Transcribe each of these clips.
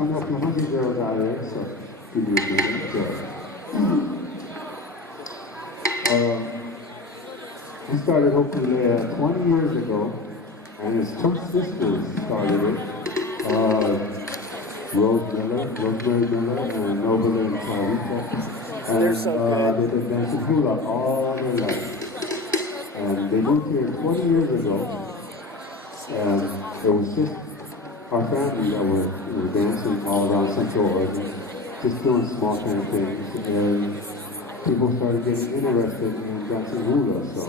come up to 100 girls out there, so give me a minute. We started Hokule'a 20 years ago, and his two sisters started it. Rosemary Miller, and Nobler and Clarita. And they've been dancing hula all their life. And they moved here 20 years ago, and it was just our family that were dancing all around Central Oregon, just doing small campaigns. And people started getting interested in dancing hula, so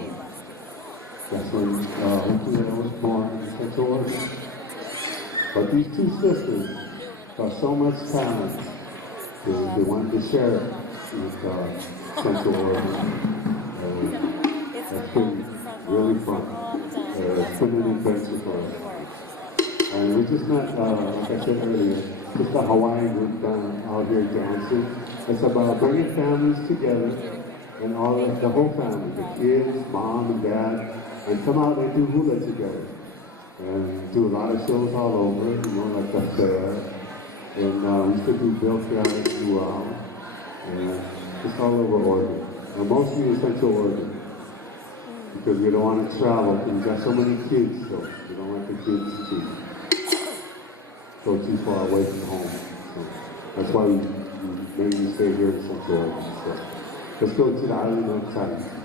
that's when Hokule'a was born in Central Oregon. But these two sisters got so much talent, they wanted to share it with Central Oregon. That's been really fun. It's been an adventure for us. And we're just not, like I said earlier, just a Hawaiian group down out here dancing. It's about bringing families together, and the whole family, the kids, mom and dad, and come out and do hula together. And do a lot of shows all over, like the fair. And we used to do bill pianos throughout. And it's all over Oregon. And mostly in Central Oregon. Because we don't want to travel, and we've got so many kids, so we don't want the kids to go too far away from home. So that's why we mainly stay here in Central Oregon. So let's go to the island of Otea.